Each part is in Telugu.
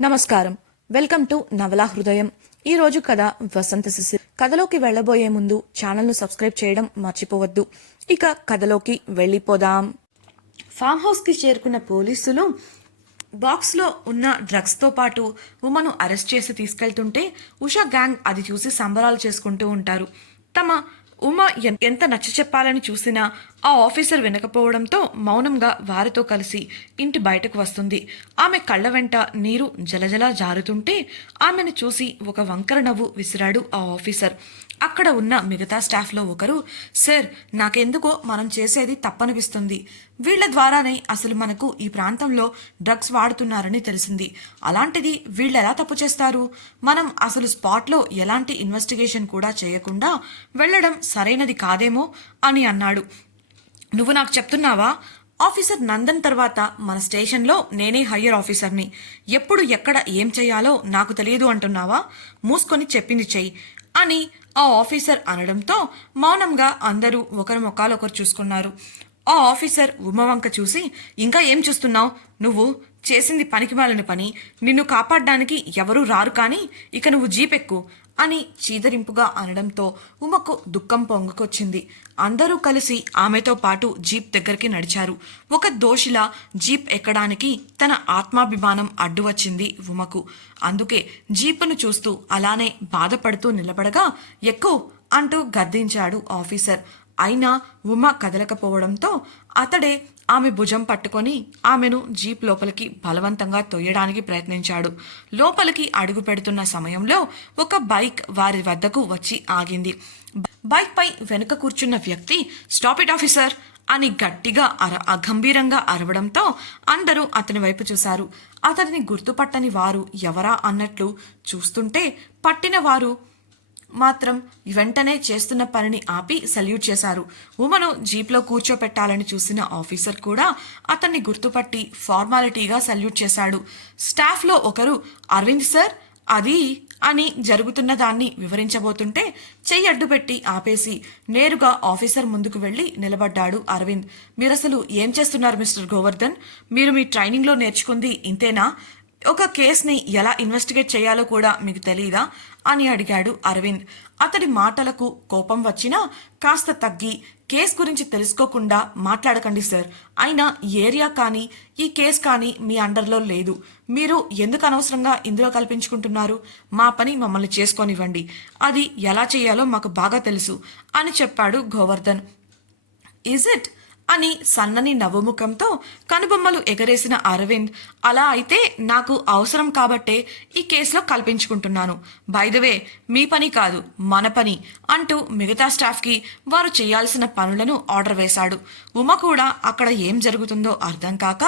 నమస్కారం. వెల్కమ్ టు నవలా హృదయం. ఈ రోజు కథ వసంత శిశిర్. కథలోకి వెళ్ళబోయే ముందు ఛానల్ను సబ్స్క్రైబ్ చేయడం మర్చిపోవద్దు. ఇక కథలోకి వెళ్ళిపోదాం. ఫామ్ హౌస్కి చేరుకున్న పోలీసులు బాక్స్లో ఉన్న డ్రగ్స్తో పాటు ఉమను అరెస్ట్ చేసి తీసుకెళ్తుంటే ఉషా గ్యాంగ్ అది చూసి సంబరాలు చేసుకుంటూ ఉంటారు. తమ ఉమ ఎంత నచ్చ చెప్పాలని చూసినా ఆ ఆఫీసర్ వినకపోవడంతో మౌనంగా వారితో కలిసి ఇంటి బయటకు వస్తుంది. ఆమె కళ్ళ వెంట నీరు జలజలా జారుతుంటే ఆమెను చూసి ఒక వంకర నవ్వు విసిరాడు ఆ ఆఫీసర్. అక్కడ ఉన్న మిగతా స్టాఫ్లో ఒకరు సార్ నాకెందుకో మనం చేసేది తప్పనిపిస్తుంది. వీళ్ళ ద్వారానే అసలు మనకు ఈ ప్రాంతంలో డ్రగ్స్ వాడుతున్నారని తెలిసింది. అలాంటిది వీళ్ళు ఎలా తప్పు చేస్తారు? మనం అసలు స్పాట్లో ఎలాంటి ఇన్వెస్టిగేషన్ కూడా చేయకుండా వెళ్ళడం సరైనది కాదేమో అని అన్నాడు. నువ్వు నాకు చెప్తున్నావా? ఆఫీసర్ నందన్ తర్వాత మన స్టేషన్లో నేనే హయ్యర్ ఆఫీసర్ని. ఎప్పుడు ఎక్కడ ఏం చేయాలో నాకు తెలియదు అంటున్నావా? మూసుకొని చెప్పింది చెయ్యి. అని ఆ ఆఫీసర్ అనడంతో మౌనంగా అందరూ ఒకరి ఒకరు చూసుకున్నారు. ఆ ఆఫీసర్ ఉమ్మవంక చూసి ఇంకా ఏం చూస్తున్నావు? నువ్వు చేసింది పనికిమాలిన పని. నిన్ను కాపాడడానికి ఎవరూ రారు కానీ ఇక నువ్వు జీపెక్కు. అని చీదరింపుగా అనడంతో ఉమకు దుఃఖం పొంగుకొచ్చింది. అందరూ కలిసి ఆమెతో పాటు జీప్ దగ్గరికి నడిచారు. ఒక దోషిలా జీప్ ఎక్కడానికి తన ఆత్మాభిమానం అడ్డు వచ్చింది ఉమకు. అందుకే జీపును చూస్తూ అలానే బాధపడుతూ నిలబడగా ఎక్కువ అంటూ గద్దించాడు ఆఫీసర్. అయినా ఉమ కదలకపోవడంతో అతడే ఆమె భుజం పట్టుకొని ఆమెను జీప్ లోపలికి బలవంతంగా తొయ్యడానికి ప్రయత్నించాడు. లోపలికి అడుగు పెడుతున్న సమయంలో ఒక బైక్ వారి వద్దకు వచ్చి ఆగింది. బైక్ పై వెనుక కూర్చున్న వ్యక్తి స్టాప్ ఇట్ ఆఫీసర్ అని గట్టిగా అర అగంభీరంగా అరవడంతో అందరూ అతని వైపు చూశారు. అతడిని గుర్తుపట్టని వారు ఎవరా అన్నట్లు చూస్తుంటే పట్టిన వారు మాత్రం వెంటనే చేస్తున్న పనిని ఆపి సెల్యూట్ చేశారు. ఉమను జీప్లో కూర్చోపెట్టాలని చూసిన ఆఫీసర్ కూడా అతన్ని గుర్తుపట్టి ఫార్మాలిటీగా సెల్యూట్ చేశాడు. స్టాఫ్లో ఒకరు అరవింద్ సార్ అది అని జరుగుతున్న దాన్ని వివరించబోతుంటే చెయ్యి అడ్డుపెట్టి ఆపేసి నేరుగా ఆఫీసర్ ముందుకు వెళ్ళి నిలబడ్డాడు అరవింద్. మీరు అసలు ఏం చేస్తున్నారు మిస్టర్ గోవర్ధన్? మీరు మీ ట్రైనింగ్లో నేర్చుకుంది ఇంతేనా? ఒక కేసుని ఎలా ఇన్వెస్టిగేట్ చేయాలో కూడా మీకు తెలియదా అని అడిగాడు అరవింద్. అతడి మాటలకు కోపం వచ్చినా కాస్త తగ్గి కేస్ గురించి తెలుసుకోకుండా మాట్లాడకండి సార్. అయినా ఏరియా కానీ ఈ కేస్ కానీ మీ అండర్లో లేదు. మీరు ఎందుకు అనవసరంగా ఇందులో కల్పించుకుంటున్నారు? మా పని మమ్మల్ని చేసుకోనివ్వండి. అది ఎలా చేయాలో మాకు బాగా తెలుసు అని చెప్పాడు గోవర్ధన్. ఇజ్ ఇట్ అని సన్నని నవ్వుముఖంతో కనుబొమ్మలు ఎగరేసిన అరవింద్ అలా అయితే నాకు అవసరం కాబట్టే ఈ కేసులో కల్పించుకుంటున్నాను. బైదవే మీ పని కాదు మన పని అంటూ మిగతా స్టాఫ్కి వారు చేయాల్సిన పనులను ఆర్డర్ వేశాడు. ఉమ కూడా అక్కడ ఏం జరుగుతుందో అర్థం కాక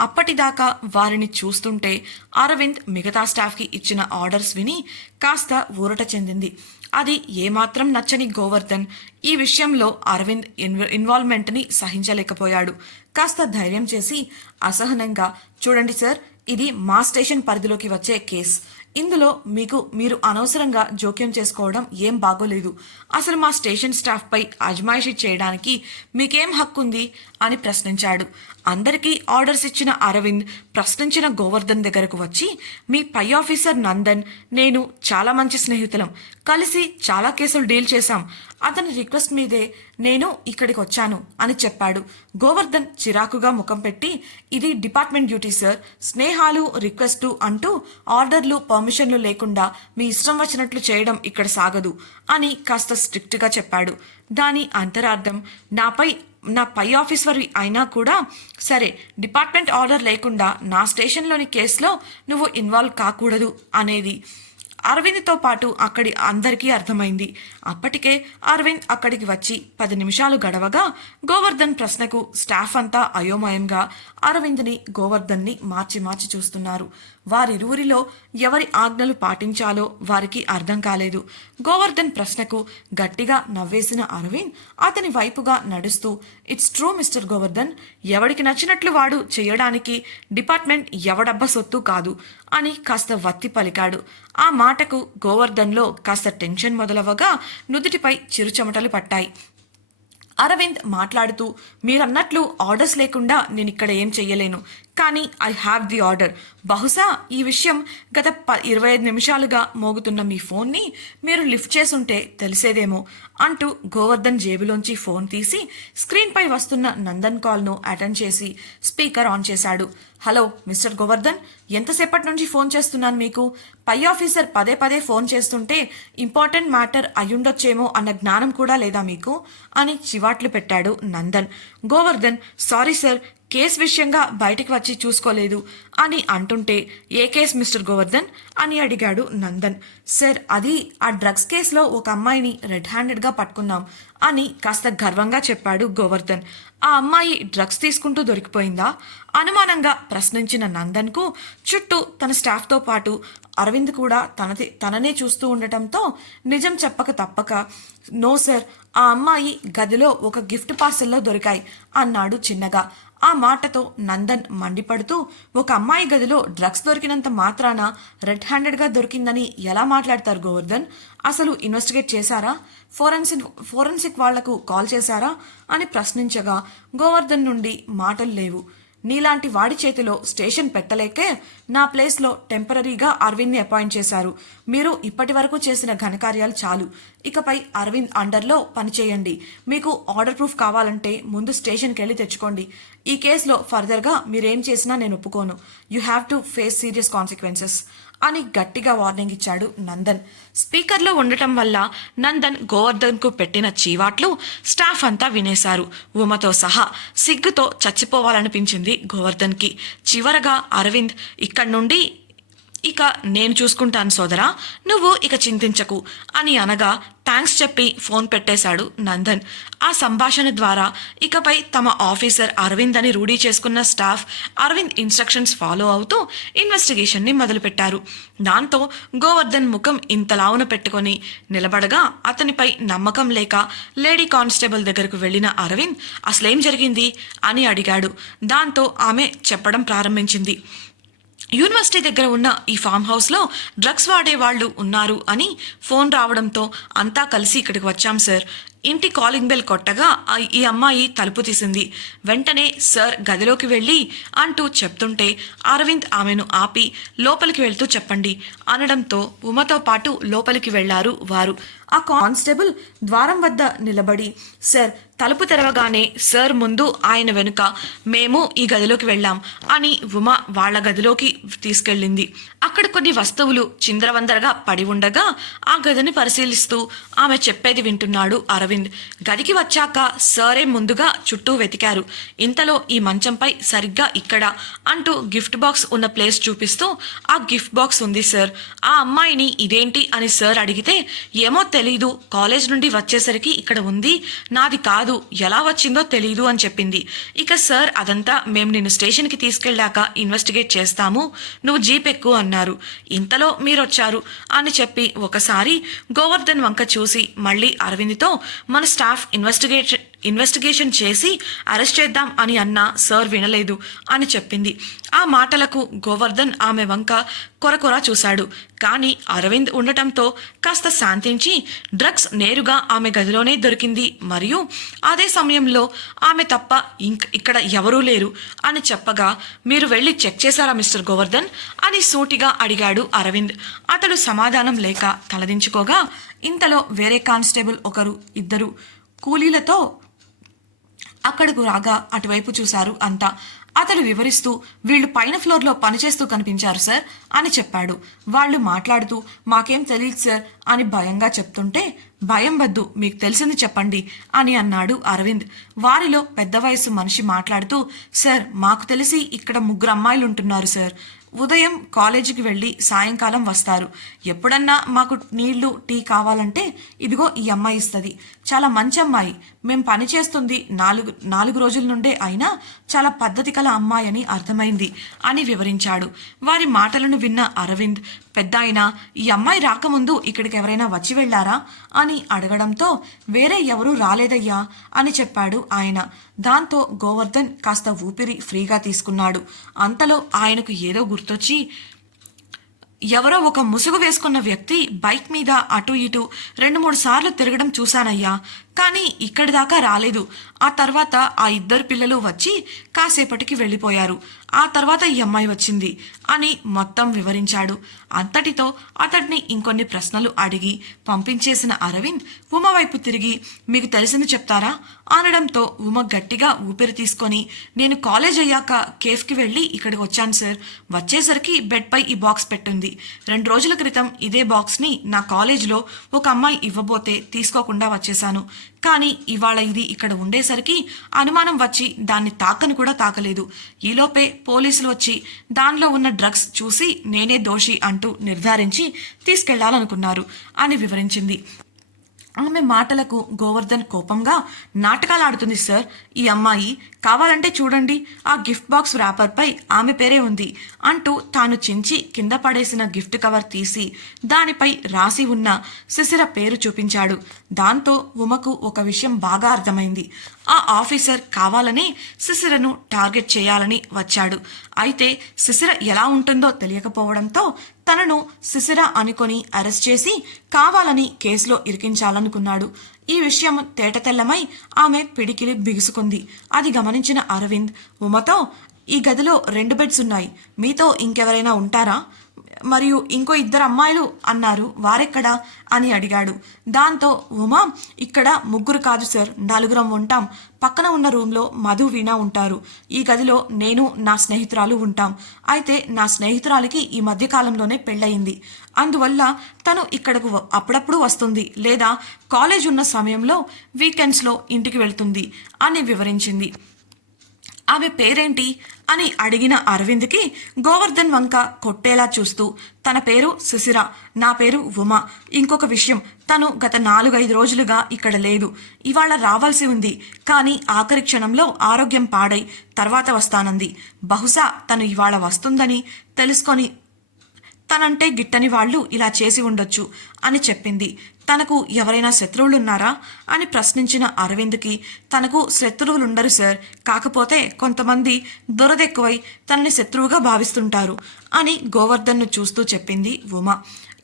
అప్పటిదాకా వారిని చూస్తుంటే అరవింద్ మిగతా స్టాఫ్కి ఇచ్చిన ఆర్డర్స్ విని కాస్త ఊరట చెందింది. అది ఏమాత్రం నచ్చని గోవర్ధన్. ఈ విషయంలో అరవింద్ ఇన్వాల్వ్మెంట్ని సహించలేకపోయాడు. కాస్త ధైర్యం చేసి అసహనంగా చూడండి సార్ ఇది మా స్టేషన్ పరిధిలోకి వచ్చే కేస్. ఇందులో మీకు మీరు అనవసరంగా జోక్యం చేసుకోవడం ఏం బాగోలేదు. అసలు మా స్టేషన్ స్టాఫ్పై అజమాయిషీ చేయడానికి మీకేం హక్కుంది? అని ప్రశ్నించాడు. అందరికీ ఆర్డర్స్ ఇచ్చిన అరవింద్ ప్రశ్నించిన గోవర్ధన్ దగ్గరకు వచ్చి మీ పై ఆఫీసర్ నందన్ నేను చాలా మంచి స్నేహితులం. కలిసి చాలా కేసులు డీల్ చేశాం. అతని రిక్వెస్ట్ మీదే నేను ఇక్కడికి వచ్చాను అని చెప్పాడు. గోవర్ధన్ చిరాకుగా ముఖం పెట్టి ఇది డిపార్ట్మెంట్ డ్యూటీ సార్. స్నేహాలు రిక్వెస్టు అంటూ ఆర్డర్లు పర్మిషన్లు లేకుండా మీ ఇష్టం వచ్చినట్లు చేయడం ఇక్కడ సాగదు అని కాస్త స్ట్రిక్ట్గా చెప్పాడు. దాని అంతరార్థం నాపై నా పై ఆఫీసర్ అయినా కూడా సరే డిపార్ట్మెంట్ ఆర్డర్ లేకుండా నా స్టేషన్లోని కేసులో నువ్వు ఇన్వాల్వ్ కాకూడదు అనేది అరవింద్తో పాటు అక్కడి అందరికీ అర్థమైంది. అప్పటికే అరవింద్ అక్కడికి వచ్చి పది నిమిషాలు గడవగా గోవర్ధన్ ప్రశ్నకు స్టాఫ్ అంతా అయోమయంగా అరవింద్ని గోవర్ధన్ని మార్చి మార్చి చూస్తున్నారు. వారిరువురిలో ఎవరి ఆజ్ఞలు పాటించాలో వారికి అర్థం కాలేదు. గోవర్ధన్ ప్రశ్నకు గట్టిగా నవ్వేసిన అరవింద్ అతని వైపుగా నడుస్తూ ఇట్స్ ట్రూ మిస్టర్ గోవర్ధన్ ఎవడికి నచ్చినట్లు వాడు చేయడానికి డిపార్ట్మెంట్ ఎవడబ్బ సొత్తు కాదు అని కాస్త వత్తి పలికాడు. ఆ మాటకు గోవర్ధన్లో కాస్త టెన్షన్ మొదలవగా నుదుటిపై చిరుచెమటలు పట్టాయి. అరవింద్ మాట్లాడుతూ మీరన్నట్లు ఆర్డర్స్ లేకుండా నేను ఇక్కడ ఏం చెయ్యలేను. కానీ ఐ హ్యావ్ ది ఆర్డర్ బహుశా ఈ విషయం గత ప ఇరవై ఐదు నిమిషాలుగా మోగుతున్న మీ ఫోన్ని మీరు లిఫ్ట్ చేసుంటే తెలిసేదేమో అంటూ గోవర్ధన్ జేబులోంచి ఫోన్ తీసి స్క్రీన్పై వస్తున్న నందన్ కాల్ను అటెండ్ చేసి స్పీకర్ ఆన్ చేశాడు. హలో మిస్టర్ గోవర్ధన్ ఎంతసేపటి నుంచి ఫోన్ చేస్తున్నాను మీకు? పై ఆఫీసర్ పదే పదే ఫోన్ చేస్తుంటే ఇంపార్టెంట్ మ్యాటర్ అయ్యుండొచ్చేమో అన్న జ్ఞానం కూడా లేదా మీకు? అని చివాట్లు పెట్టాడు Nandan. Govardhan sorry sir case విషయంగా బయటికి వచ్చి చూసుకోలేదు అని అంటుంటే ఏ కేస్ మిస్టర్ గోవర్ధన్? అని అడిగాడు నందన్. సార్ అది ఆ డ్రగ్స్ కేసులో ఒక అమ్మాయిని రెడ్ హ్యాండెడ్గా పట్టుకున్నాం అని కాస్త గర్వంగా చెప్పాడు గోవర్ధన్. ఆ అమ్మాయి డ్రగ్స్ తీసుకుంటూ దొరికిపోయిందా? అనుమానంగా ప్రశ్నించిన నందన్కు చుట్టూ తన స్టాఫ్తో పాటు అరవింద్ కూడా తనది తననే చూస్తూ ఉండటంతో నిజం చెప్పక తప్పక నో సార్ ఆ అమ్మాయి గదిలో ఒక గిఫ్ట్ పార్సల్లో దొరికాయి అన్నాడు చిన్నగా. ఆ మాటతో నందన్ మండిపడుతూ ఒక అమ్మాయి గదిలో డ్రగ్స్ దొరికినంత మాత్రాన రెడ్ హ్యాండెడ్గా దొరికిందని ఎలా మాట్లాడతారు గోవర్ధన్? అసలు ఇన్వెస్టిగేట్ చేశారా? ఫోరెన్సిక్ ఫోరెన్సిక్ వాళ్ళకు కాల్ చేశారా? అని ప్రశ్నించగా గోవర్ధన్ నుండి మాటలు లేవు. నీలాంటి వాడి చేతిలో స్టేషన్ పెట్టలేకే నా ప్లేస్లో టెంపరీగా అరవింద్ని అపాయింట్ చేశారు. మీరు ఇప్పటి వరకు చేసిన ఘనకార్యాలు చాలు. ఇకపై అరవింద్ అండర్లో పనిచేయండి మీకు ఆర్డర్ ప్రూఫ్ కావాలంటే ముందు స్టేషన్కి వెళ్ళి తెచ్చుకోండి. ఈ కేసులో ఫర్దర్గా మీరేం చేసినా నేను ఒప్పుకోను. You have to face serious consequences. అని గట్టిగా వార్నింగ్ ఇచ్చాడు నందన్. స్పీకర్లో ఉండటం వల్ల నందన్ గోవర్ధన్కు పెట్టిన చీవాట్లు స్టాఫ్ అంతా వినేశారు. ఉమతో సహా సిగ్గుతో చచ్చిపోవాలనిపించింది గోవర్ధన్కి. చివరగా అరవింద్ ఇక్కడి నుండి ఇక నేను చూసుకుంటాను సోదరా నువ్వు ఇక చింతించకు అని అనగా థ్యాంక్స్ చెప్పి ఫోన్ పెట్టేశాడు నందన్. ఆ సంభాషణ ద్వారా ఇకపై తమ ఆఫీసర్ అరవింద్ అని రూఢీ చేసుకున్న స్టాఫ్ అరవింద్ ఇన్స్ట్రక్షన్స్ ఫాలో అవుతూ ఇన్వెస్టిగేషన్ని మొదలుపెట్టారు. దాంతో గోవర్ధన్ ముఖం ఇంతలావున పెట్టుకొని నిలబడగా అతనిపై నమ్మకం లేక లేడీ కానిస్టేబుల్ దగ్గరకు వెళ్ళిన అరవింద్ అసలేం జరిగింది? అని అడిగాడు. దాంతో ఆమె చెప్పడం ప్రారంభించింది. యూనివర్సిటీ దగ్గర ఉన్న ఈ ఫామ్ హౌస్లో డ్రగ్స్ వాడే వాళ్ళు ఉన్నారు అని ఫోన్ రావడంతో అంతా కలిసి ఇక్కడికి వచ్చాం సార్. ఇంటి కాలింగ్ బెల్ కొట్టగా ఈ అమ్మాయి తలుపు తీసింది. వెంటనే సార్ గదిలోకి వెళ్ళి అంటూ చెప్తుంటే అరవింద్ ఆమెను ఆపి లోపలికి వెళ్తూ చెప్పండి అనడంతో ఉమతో పాటు లోపలికి వెళ్ళారు వారు. ఆ కానిస్టేబుల్ ద్వారం వద్ద నిలబడి సార్ తలుపు తెరవగానే సార్ ముందు ఆయన వెనుక మేము ఈ గదిలోకి వెళ్ళాం అని ఉమా వాళ్ళ గదిలోకి తీసుకెళ్ళింది. అక్కడ కొన్ని వస్తువులు చిందరవందరగా పడి ఉండగా ఆ గదిని పరిశీలిస్తూ ఆమె చెప్పేది వింటున్నాడు అరవింద్. గదికి వచ్చాక సరే ముందుగా చుట్టూ వెతికారు. ఇంతలో ఈ మంచంపై సరిగ్గా ఇక్కడ అంటూ గిఫ్ట్ బాక్స్ ఉన్న ప్లేస్ చూపిస్తూ ఆ గిఫ్ట్ బాక్స్ ఉంది సార్. ఆ అమ్మాయిని ఇదేంటి అని సార్ అడిగితే ఏమో తెలీదు. కాలేజ్ నుండి వచ్చేసరికి ఇక్కడ ఉంది. నాది కాదు. ఎలా వచ్చిందో తెలీదు అని చెప్పింది. ఇక సార్ అదంతా మేము నిన్ను స్టేషన్కి తీసుకెళ్ళాక ఇన్వెస్టిగేట్ చేస్తాము. నువ్వు జీప్ ఎక్కువ అన్నారు. ఇంతలో మీరొచ్చారు. అని చెప్పి ఒకసారి గోవర్ధన్ వంక చూసి మళ్ళీ అరవింద్తో మన స్టాఫ్ ఇన్వెస్టిగేషన్ ఇన్వెస్టిగేషన్ చేసి అరెస్ట్ చేద్దాం అని అన్నా సార్ వినలేదు అని చెప్పింది. ఆ మాటలకు గోవర్ధన్ ఆమె వంక కొరకొర చూశాడు. కానీ అరవింద్ ఉండటంతో కాస్త శాంతించి డ్రగ్స్ నేరుగా ఆమె గదిలోనే దొరికింది. మరియు అదే సమయంలో ఆమె తప్ప ఇంక్ ఇక్కడ ఎవరూ లేరు అని చెప్పగా మీరు వెళ్ళి చెక్ చేశారా మిస్టర్ గోవర్ధన్? అని సూటిగా అడిగాడు అరవింద్. అతడు సమాధానం లేక తలదించుకోగా ఇంతలో వేరే కానిస్టేబుల్ ఒకరు ఇద్దరు కూలీలతో అక్కడకు రాగా అటువైపు చూశారు అంతా. అతడు వివరిస్తూ వీళ్ళు పైన ఫ్లోర్లో పనిచేస్తూ కనిపించారు సార్ అని చెప్పాడు. వాళ్ళు మాట్లాడుతూ మాకేం తెలియదు సార్ అని భయంగా చెప్తుంటే భయం వద్దు మీకు తెలిసింది చెప్పండి అని అన్నాడు అరవింద్. వారిలో పెద్ద వయసు మనిషి మాట్లాడుతూ సార్ మాకు తెలిసి ఇక్కడ ముగ్గురు అమ్మాయిలు ఉంటున్నారు సార్ ఉదయం కాలేజీకి వెళ్ళి సాయంకాలం వస్తారు. ఎప్పుడన్నా మాకు నీళ్ళు టీ కావాలంటే ఇదిగో ఈ అమ్మాయి ఇస్తుంది. చాలా మంచి అమ్మాయి. మేము పని చేస్తుంది నాలుగు నాలుగు రోజుల నుండే అయినా చాలా పద్ధతి కల అమ్మాయి అని అర్థమైంది అని వివరించాడు. వారి మాటలను విన్న అరవింద్ పెద్ద ఆయన ఈ అమ్మాయి రాకముందు ఇక్కడికి ఎవరైనా వచ్చి వెళ్ళారా? అని అడగడంతో వేరే ఎవరూ రాలేదయ్యా అని చెప్పాడు ఆయన. దాంతో గోవర్ధన్ కాస్త ఊపిరి ఫ్రీగా తీసుకున్నాడు. అంతలో ఆయనకు ఏదో గుర్తొచ్చి ఎవరో ఒక ముసుగు వేసుకున్న వ్యక్తి బైక్ మీద అటు ఇటు రెండు మూడు సార్లు తిరగడం చూశానయ్యా. కానీ ఇక్కడి దాకా రాలేదు. ఆ తర్వాత ఆ ఇద్దరు పిల్లలు వచ్చి కాసేపటికి వెళ్ళిపోయారు. ఆ తర్వాత ఈ అమ్మాయి వచ్చింది అని మొత్తం వివరించాడు. అంతటితో అతడిని ఇంకొన్ని ప్రశ్నలు అడిగి పంపించేసిన అరవింద్ ఉమ వైపు తిరిగి మీకు తెలిసింది చెప్తారా? అనడంతో ఉమ గట్టిగా ఊపిరి తీసుకొని నేను కాలేజ్ అయ్యాక కేఫ్కి వెళ్ళి ఇక్కడికి వచ్చాను సార్. వచ్చేసరికి బెడ్పై ఈ బాక్స్ పెట్టుంది. రెండు రోజుల క్రితం ఇదే బాక్స్ని నా కాలేజ్లో ఒక అమ్మాయి ఇవ్వబోతే తీసుకోకుండా వచ్చేశాను. కానీ ఇవాళ ఇది ఇక్కడ ఉండేసరికి అనుమానం వచ్చి దాన్ని తాకను కూడా తాకలేదు. ఈలోపే పోలీసులు వచ్చి దానిలో ఉన్న డ్రగ్స్ చూసి నేనే దోషి అంటూ నిర్ధారించి తీసుకెళ్ళాలనుకున్నారు అని వివరించింది. ఆమె మాటలకు గోవర్ధన్ కోపంగా నాటకాలు ఆడుతుంది సార్. ఈ అమ్మాయి కావాలంటే చూడండి. ఆ గిఫ్ట్ బాక్స్ ర్యాపర్పై ఆమె పేరే ఉంది అంటూ తాను చించి కింద పడేసిన గిఫ్ట్ కవర్ తీసి దానిపై రాసి ఉన్న శిశిర పేరు చూపించాడు. దాంతో ఉమకు ఒక విషయం బాగా అర్థమైంది. ఆ ఆఫీసర్ కావాలని శిశిరను టార్గెట్ చేయాలని వచ్చాడు. అయితే శిశిర ఎలా ఉంటుందో తెలియకపోవడంతో తనను శిశిర అనుకొని అరెస్ట్ చేసి కావాలని కేసులో ఇరికించాలనుకున్నాడు. ఈ విషయం తేటతెల్లమై ఆమె పిడికిలి బిగుసుకుంది. అది గమనించిన అరవింద్ ఉమతో ఈ గదిలో రెండు బెడ్స్ ఉన్నాయి. మీతో ఇంకెవరైనా ఉంటారా? మరియు ఇంకో ఇద్దరు అమ్మాయిలు అన్నారు. వారెక్కడా? అని అడిగాడు. దాంతో ఉమా ఇక్కడ ముగ్గురు కాదు సార్. నలుగురం ఉంటాం. పక్కన ఉన్న రూమ్లో మధు వీణ ఉంటారు. ఈ గదిలో నేను నా స్నేహితురాలు ఉంటాం. అయితే నా స్నేహితురాలికి ఈ మధ్యకాలంలోనే పెళ్ళయింది. అందువల్ల తను ఇక్కడకు అప్పుడప్పుడు వస్తుంది. లేదా కాలేజ్ ఉన్న సమయంలో వీకెండ్స్లో ఇంటికి వెళ్తుంది అని వివరించింది. ఆమె పేరేంటి? అని అడిగిన అరవింద్కి గోవర్ధన్ వంక కొట్టేలా చూస్తూ తన పేరు సుశిర నా పేరు ఉమ ఇంకొక విషయం తను గత నాలుగైదు రోజులుగా ఇక్కడ లేదు ఇవాళ రావాల్సి ఉంది కానీ ఆఖరి క్షణంలో ఆరోగ్యం పాడై తర్వాత వస్తానంది బహుశా తను ఇవాళ వస్తుందని తెలుసుకొని తనంటే గిట్టని వాళ్ళు ఇలా చేసి ఉండొచ్చు అని చెప్పింది తనకు ఎవరైనా శత్రువులున్నారా అని ప్రశ్నించిన అరవింద్కి తనకు శత్రువులుండరు సార్. కాకపోతే కొంతమంది దొరదెక్కువై తనని శత్రువుగా భావిస్తుంటారు అని గోవర్ధన్ను చూస్తూ చెప్పింది ఉమ.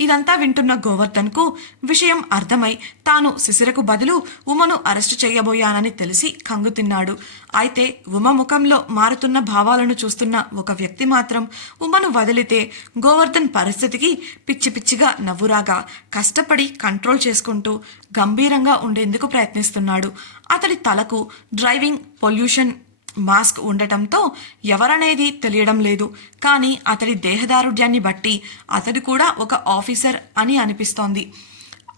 ఇదంతా వింటున్న గోవర్ధన్కు విషయం అర్థమై తాను శిశిరకు బదులు ఉమను అరెస్టు చేయబోయానని తెలిసి కంగు తిన్నాడు. అయితే ఉమ ముఖంలో మారుతున్న భావాలను చూస్తున్న ఒక వ్యక్తి మాత్రం ఉమను వదిలితే గోవర్ధన్ పరిస్థితికి పిచ్చి పిచ్చిగా నవ్వురాగా కష్టపడి కంట్రోల్ చేసుకుంటూ గంభీరంగా ఉండేందుకు ప్రయత్నిస్తున్నాడు. అతడి తలకు డ్రైవింగ్ పొల్యూషన్ మాస్క్ ఉండటంతో ఎవరనేది తెలియడం లేదు. కానీ అతడి దేహదారుఢ్యాన్ని బట్టి అతడు కూడా ఒక ఆఫీసర్ అని అనిపిస్తోంది.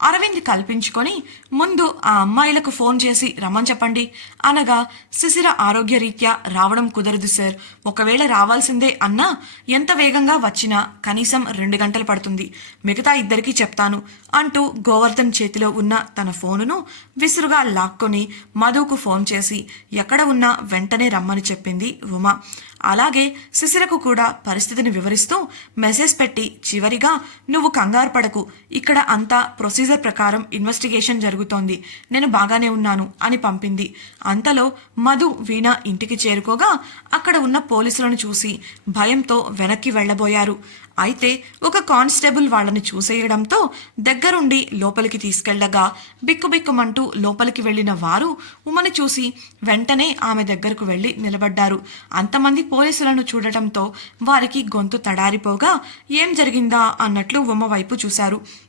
అరవింద్ కల్పించుకొని ముందు ఆ అమ్మాయిలకు ఫోన్ చేసి రమ్మని చెప్పండి. అనగా శిశిర ఆరోగ్యరీత్యా రావడం కుదరదు సార్. ఒకవేళ రావాల్సిందే అన్నా ఎంత వేగంగా వచ్చినా కనీసం రెండు గంటలు పడుతుంది. మిగతా ఇద్దరికీ చెప్తాను అంటూ గోవర్ధన్ చేతిలో ఉన్న తన ఫోనును విసురుగా లాక్కొని మధుకు ఫోన్ చేసి ఎక్కడ ఉన్నా వెంటనే రమ్మని చెప్పింది ఉమా. అలాగే శిశిరకు కూడా పరిస్థితిని వివరిస్తూ మెసేజ్ పెట్టి చివరిగా నువ్వు కంగారు పడకు. ఇక్కడ అంతా ప్రొసీజర్ ప్రకారం ఇన్వెస్టిగేషన్ జరుగుతోంది. నేను బాగానే ఉన్నాను అని పంపింది. అంతలో మధు వీణ ఇంటికి చేరుకోగా అక్కడ ఉన్న పోలీసులను చూసి భయంతో వెనక్కి వెళ్ళబోయారు. అయితే ఒక కానిస్టేబుల్ వాళ్ళని చూసేయడంతో దగ్గరుండి లోపలికి తీసుకెళ్ళగా బిక్కుబిక్కుమంటూ లోపలికి వెళ్ళిన వారు ఉమని చూసి వెంటనే ఆమె దగ్గరకు వెళ్ళి నిలబడ్డారు. అంతమంది పోలీసులను చూడటంతో వారికి గొంతు తడారిపోగా ఏం జరిగిందా అన్నట్లు ఉమ వైపు చూశారు.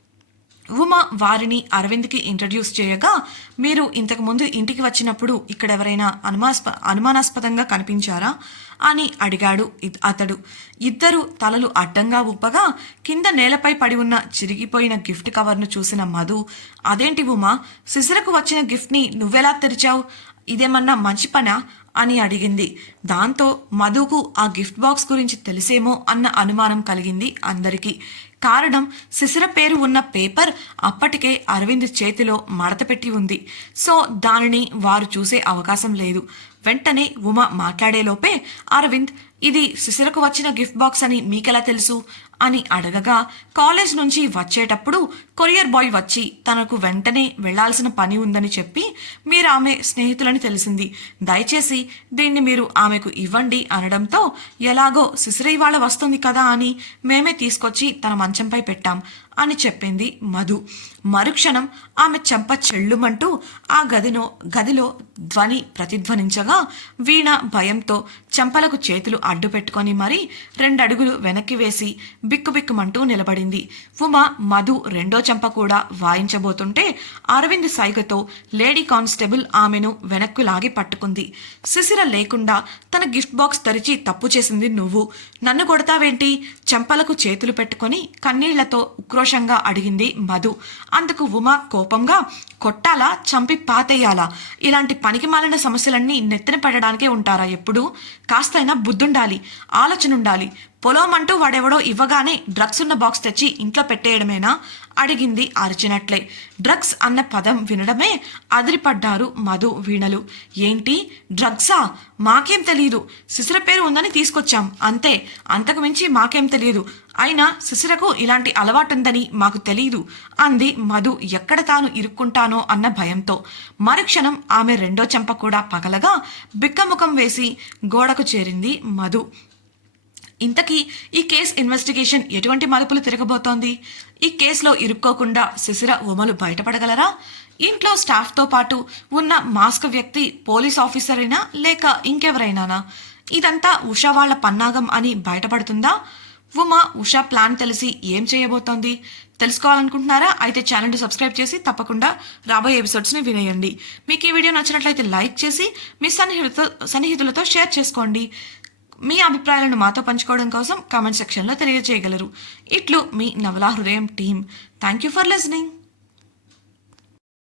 ఉమ వారిని అరవింద్కి ఇంట్రడ్యూస్ చేయగా మీరు ఇంతకుముందు ఇంటికి వచ్చినప్పుడు ఇక్కడ ఎవరైనా అనుమాస్ప అనుమానాస్పదంగా కనిపించారా? అని అడిగాడు అతడు. ఇద్దరు తలలు అడ్డంగా ఉప్పగా కింద నేలపై పడి ఉన్న చిరిగిపోయిన గిఫ్ట్ కవర్ను చూసిన మధు అదేంటి ఉమా? సిసిరకు వచ్చిన గిఫ్ట్ని నువ్వెలా తెరిచావు? ఇదేమన్నా మంచి పనా? అని అడిగింది. దాంతో మధుకు ఆ గిఫ్ట్ బాక్స్ గురించి తెలిసేమో అన్న అనుమానం కలిగింది అందరికీ. కారణం శిశిర పేరు ఉన్న పేపర్ అప్పటికే అరవింద్ చేతిలో మడతపెట్టి ఉంది. సో దానిని వారు చూసే అవకాశం లేదు. వెంటనే ఉమ మాట్లాడేలోపే అరవింద్ ఇది శిశిరకు వచ్చిన గిఫ్ట్ బాక్స్ అని మీకెలా తెలుసు? అని అడగగా కాలేజ్ నుంచి వచ్చేటప్పుడు కొరియర్ బాయ్ వచ్చి తనకు వెంటనే వెళ్ళాల్సిన పని ఉందని చెప్పి మీరు ఆమె స్నేహితులని తెలిసింది. దయచేసి దీన్ని మీరు ఆమెకు ఇవ్వండి అనడంతో ఎలాగో సిసిరి వాళ్ళ వస్తుంది కదా అని మేమే తీసుకొచ్చి తన మంచంపై పెట్టాం. అని చెప్పింది మధు. మరుక్షణం ఆమె చెంప చెళ్ళుమంటూ ఆ గదిలో గదిలో ధ్వని ప్రతిధ్వనించగా వీణ భయంతో చెంపలకు చేతులు అడ్డు పెట్టుకొని మరీ రెండడుగులు వెనక్కి వేసి బిక్కుబిక్కుమంటూ నిలబడింది. ఉమ మధు రెండో చెంప కూడా వాయించబోతుంటే అరవింద్ సైగతో లేడీ కానిస్టేబుల్ ఆమెను వెనక్కు లాగి పట్టుకుంది. శిశిర లేకుండా తన గిఫ్ట్ బాక్స్ తెరిచి తప్పు చేసింది నువ్వు. నన్ను కొడతావేంటి? చెంపలకు చేతులు పెట్టుకొని కన్నీళ్ళతో ఉక్రోషంగా అడిగింది మధు. అందుకు ఉమా కోపంగా కొట్టాలా? చంపి పాతేయాలా? ఇలాంటి పనికి మాలిన సమస్యలన్నీ నెత్తిన పడడానికే ఉంటారా ఎప్పుడు? కాస్తైనా బుద్ధుండాలి ఆలోచన ఉండాలి పొలం అంటూ వాడెవడో ఇవ్వగానే డ్రగ్స్ ఉన్న బాక్స్ తెచ్చి ఇంట్లో పెట్టేయడమేనా? అడిగింది అరిచినట్లే. డ్రగ్స్ అన్న పదం వినడమే అదిరిపడ్డారు మధు వీణలు. ఏంటి? డ్రగ్సా? మాకేం తెలియదు శిశిర పేరు ఉందని తీసుకొచ్చాం. అంతే. అంతకు మించి మాకేం తెలియదు అయినా శిశిరకు ఇలాంటి అలవాటుందని మాకు తెలియదు అంది మధు ఎక్కడ తాను ఇరుక్కుంటానో అన్న భయంతో. మరుక్షణం ఆమె రెండో చెంప కూడా పగలగా బిక్కముఖం వేసి గోడకు చేరింది మధు. ఇంతకీ ఈ కేస్ ఇన్వెస్టిగేషన్ ఎటువంటి మలుపులు తిరగబోతోంది? ఈ కేసులో ఇరుక్కోకుండా శిశిర ఉమలు బయటపడగలరా? ఇంట్లో స్టాఫ్తో పాటు ఉన్న మాస్క్ వ్యక్తి పోలీస్ ఆఫీసరేనా లేక ఇంకెవరైనానా? ఇదంతా ఉషా వాళ్ళ పన్నాగం అని బయటపడుతుందా? ఉమా ఉషా ప్లాన్ తెలిసి ఏం చేయబోతోంది? తెలుసుకోవాలనుకుంటున్నారా? అయితే ఛానల్ని సబ్స్క్రైబ్ చేసి తప్పకుండా రాబోయే ఎపిసోడ్స్ని వినేయండి. మీకు ఈ వీడియో నచ్చినట్లయితే లైక్ చేసి మీ సన్నిహితులతో సన్నిహితులతో షేర్ చేసుకోండి. మీ అభిప్రాయాలను మాతో పంచుకోవడం కోసం కామెంట్ సెక్షన్లో తెలియజేయగలరు. ఇట్లు మీ Navala Hrudayam team thank you for listening.